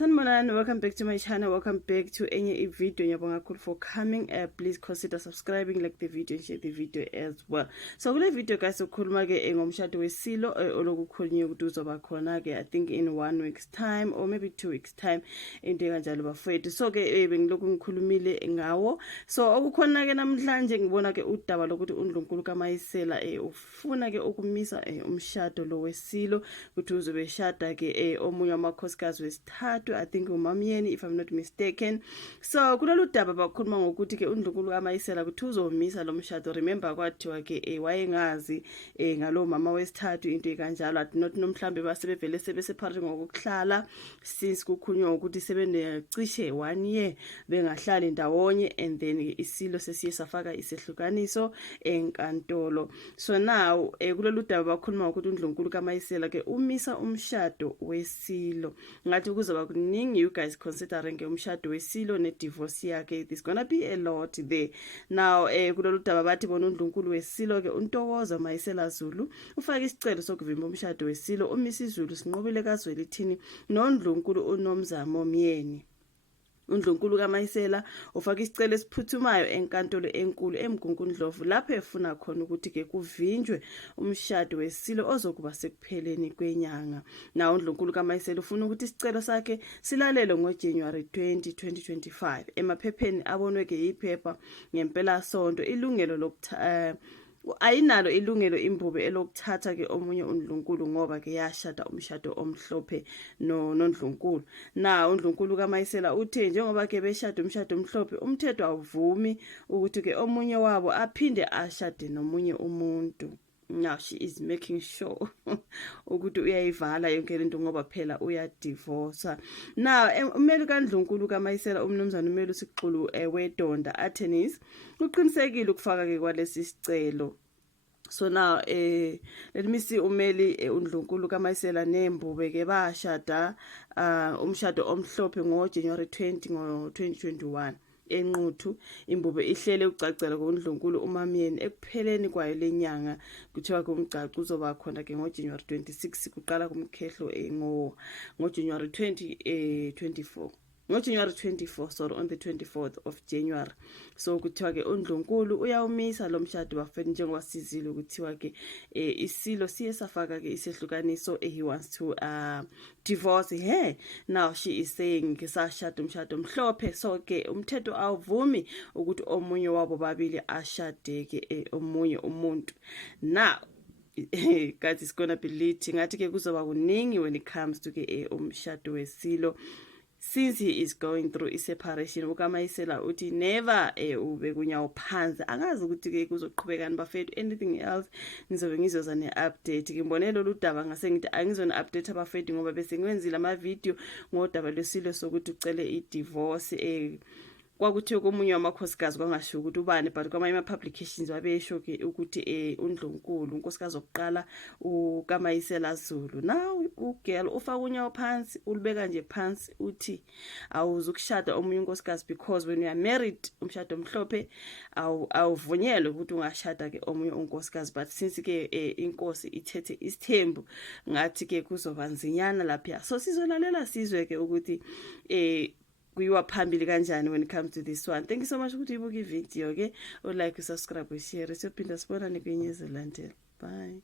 Sanibonani, welcome back to my channel. Welcome back to any video. Ngiyabonga kakhulu for coming. Please consider subscribing, like the video, and share the video as well. So kule video guys ukhuluma ke ngomshado wesilo olokukhulunywa ukuthi uzoba khona ke I think in 1 week's time or maybe 2 weeks time into kanjalo bafethu. So ke bengilokhu ngikhulumile ngawo. So okukhona ke namhlanje ngibona ke udaba lokuthi uNdlunkulu kaMayisela ufuna ke ukumisa umshado lo wesilo ukuthi uzobe shada ke omunye wamakhosikazi wesithathu I think uMamyeni if I'm not mistaken. So kulolu daba bakhuluma ngokuthi ke uNdlunkulu kaMayisela ukuthi uzomisa lo mshado. Remember kwathiwa ke wayengazi ngalo mama wesithathu into kanjalo at not nomhlambe basebevele sebesephakathi ngokuhlala since kukhunywa ukuthi sebenecishe 1 year bengahlali ndawonye and then isilo sesiye safaka isehlukaniso enkantolo. So now kulolu daba bakhuluma ukuthi uNdlunkulu kaMayisela ke umisa umshado wesilo ngathi kuzoba kuningi you guys considering ke umshado wesilo ne divorce yakhe. There's gonna be a lot there. Now kulolu daba bathi bona uNdlunkulu wesilo ke uNtokozo Mayisela Zulu ufaka isicelo sokuvimba umshado wesilo umisa iZulu sinqobile kaZwelithini noNdlunkulu uNomzamo Myeni. uNdlunkulu kaMayisela ufaka isicelo esiphuthumayo enkantolo enkulu eMgungundlovu lapho efuna khona ukuthi ke kuvinjwe umshado wesilo ozokuba sekupheleni kwenyanga. Na uNdlunkulu kaMayisela ufuna ukuthi isicelo sakhe silalelwe ngoJanuary 20, 2025 emaphepheni abonwe ke iphepha ngempela sonto ilungelo ayinalo ilungelo imbube elokuthatha ke omunye uNdlunkulu ngoba ke yashada umshado omhlophe noNdlunkulu. Na uNdlunkulu kaMayisela uthe njengoba ke beshada umshado omhlophe umthetho awuvumi ukuthi ke omunye wabo aphinde ashade nomunye umuntu. Now she is making sure ukuthi uyayivala yonke lento ngoba phela uyadivorce. Now umeli kaNdlunkulu kaMayisela umnumzana umeli uSixulu weDonda attorneys uqinisekile ukufaka ke kwalesi sicelo. So now let me see umeli uNdlunkulu kaMayisela nembube ke bashada umshado omhlophe ngoJanuary 20 ngo2021 enquthu. Imbube ihlele ucacela koNdlunkulu uMamyeni ekupheleni kwayo lenyanga kuthiwa kumgcaco uzoba khona ke ngoJanuary 26 kuqala kumkhehlo ngoJanuary 2024 ngoJanuary 24 sorry on the 24th of January. So kuthiwa ke uNdlunkulu uyawumisa lo mshado bafethu njengoba sizile ukuthiwa ke isilo siye safaka ke isehlukaniso he wants to divorce her. Now she is saying ke sashada umshado omhlophe so ke umthetho awuvumi ukuthi omunye wabo babili ashade ke omunye umuntu. Now guys it's gonna be lit ngathi ke kuzoba kuningi when it comes to ke umshado wesilo. Since he is going through a separation ukaMayisela uthi never ube kunyawo phansi angazi ukuthi ke kuzoqhubekani bafethu anything else nizobe ngizoza ne-update. Ngimbonela lolu daba ngase ngithi angizona update abafethu ngoba bese ngiwenzile ama video ngodaba lwesilo sokuthi ucele i-divorce kwakuthiwe komunye wamakhosikazi kwangasho ukuthi ubani but kwamanye ama-publications wabesho ke ukuthi uNdlunkulu unkosikazi oqala ukaMayisela Zulu. Now ugirl ufaka unyawo phansi ulibeka nje phansi uthi awuzukushada omunye unkosikazi because when you are married umshado omhlophe awuvunyelwe ukuthi ungashada ke omunye unkosikazi but since ke inkosi ithethe isithembu ngathi ke kuzoba nzinyana lapha. So sizolalela sizwe ke ukuthi kuyiwa phambili kanjani when it comes to this one. Thank you so much ukuthi uyibuka ivideo ke like, subscribe, share. Siyophinda sibonane kwenye ezilandela. Bye.